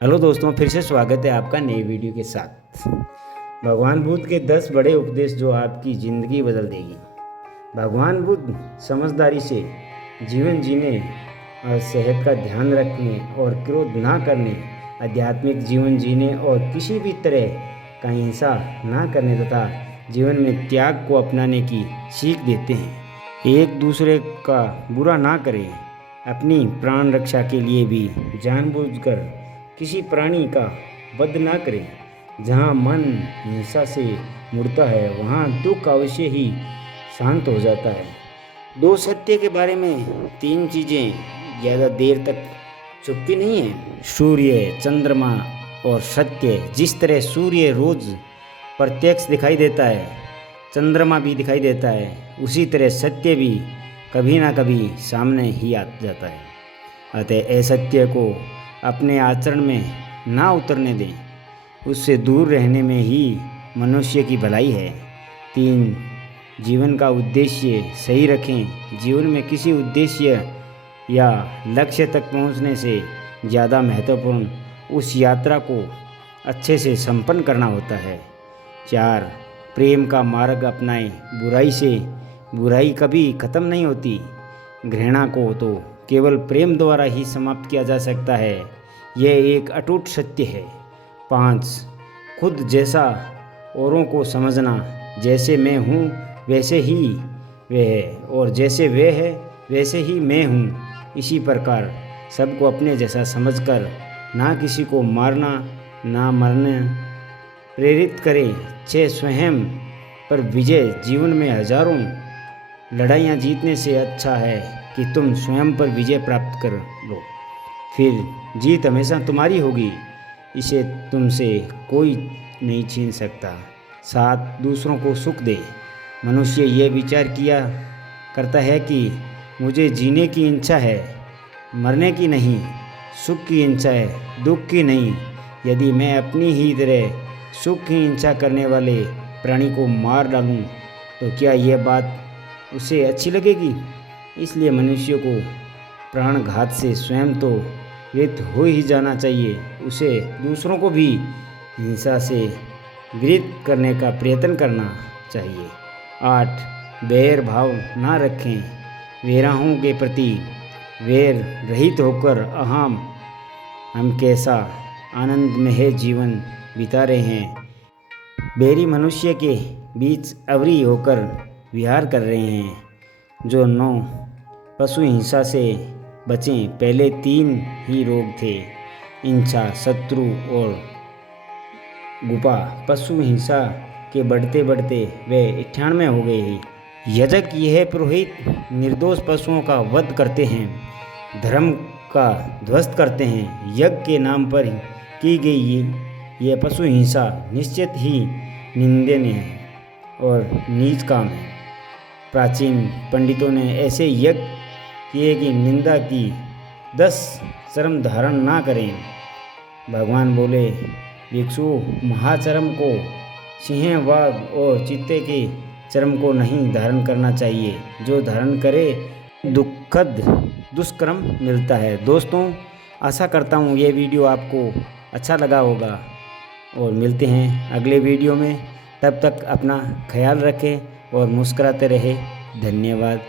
Hello दोस्तों, फिर से स्वागत है आपका नई वीडियो के साथ। भगवान बुद्ध के 10 बड़े उपदेश जो आपकी ज़िंदगी बदल देगी। भगवान बुद्ध समझदारी से जीवन जीने और सेहत का ध्यान रखने और क्रोध ना करने, आध्यात्मिक जीवन जीने और किसी भी तरह का हिंसा ना करने तथा जीवन में त्याग को अपनाने की सीख देते हैं। एक दूसरे का बुरा ना करें, अपनी प्राण रक्षा के लिए भी जानबूझकर किसी प्राणी का वध ना करें। जहाँ मन हिंसा से मुड़ता है वहाँ दुख अवश्य ही शांत हो जाता है। 2 सत्य के बारे में 3 चीज़ें ज़्यादा देर तक छुपती नहीं हैं। सूर्य, चंद्रमा और सत्य। जिस तरह सूर्य रोज़ प्रत्यक्ष दिखाई देता है, चंद्रमा भी दिखाई देता है, उसी तरह सत्य भी कभी ना कभी सामने ही आ जाता है। अतः असत्य को अपने आचरण में ना उतरने दें, उससे दूर रहने में ही मनुष्य की भलाई है। 3, जीवन का उद्देश्य सही रखें। जीवन में किसी उद्देश्य या लक्ष्य तक पहुंचने से ज़्यादा महत्वपूर्ण उस यात्रा को अच्छे से संपन्न करना होता है। 4, प्रेम का मार्ग अपनाएं। बुराई कभी ख़त्म नहीं होती। घृणा को तो केवल प्रेम द्वारा ही समाप्त किया जा सकता है, यह एक अटूट सत्य है। 5, खुद जैसा औरों को समझना। जैसे मैं हूँ वैसे ही वे है और जैसे वे है वैसे ही मैं हूँ। इसी प्रकार सबको अपने जैसा समझकर ना किसी को मारना ना मरने प्रेरित करें। 6, स्वयं पर विजय। जीवन में हजारों लड़ाइयाँ जीतने से अच्छा है कि तुम स्वयं पर विजय प्राप्त कर लो, फिर जीत हमेशा तुम्हारी होगी, इसे तुमसे कोई नहीं छीन सकता। 7, दूसरों को सुख दे। मनुष्य यह विचार किया करता है कि मुझे जीने की इच्छा है, मरने की नहीं, सुख की इच्छा है, दुख की नहीं। यदि मैं अपनी ही तरह सुख की इच्छा करने वाले प्राणी को मार डालूं तो क्या यह बात उसे अच्छी लगेगी? इसलिए मनुष्य को प्राणघात से स्वयं तो विरत हो ही जाना चाहिए, उसे दूसरों को भी हिंसा से विरत करने का प्रयत्न करना चाहिए। 8, बैर भाव ना रखें। वेराहों के प्रति वैर रहित होकर हम कैसा आनंद में है जीवन बिता रहे हैं। बैरी मनुष्य के बीच अवरी होकर विहार कर रहे हैं। जो 9, पशु हिंसा से बचें। पहले 3 ही रोग थे, हिंसा, शत्रु और गुपा। पशु हिंसा के बढ़ते बढ़ते वे 98 हो गए हैं। यजक यह पुरोहित निर्दोष पशुओं का वध करते हैं, धर्म का ध्वस्त करते हैं। यज्ञ के नाम पर की गई यह पशु हिंसा निश्चित ही निंदनीय है और नीच काम है। प्राचीन पंडितों ने ऐसे यज्ञ किए कि निंदा की 10 चर्म धारण ना करें। भगवान बोले, भिक्षु महाचर्म को, सिंह, वाघ और चीते के चर्म को नहीं धारण करना चाहिए। जो धारण करे दुखद दुष्कर्म मिलता है। दोस्तों, आशा करता हूँ ये वीडियो आपको अच्छा लगा होगा और मिलते हैं अगले वीडियो में। तब तक अपना ख्याल रखें और मुस्कुराते रहे। धन्यवाद।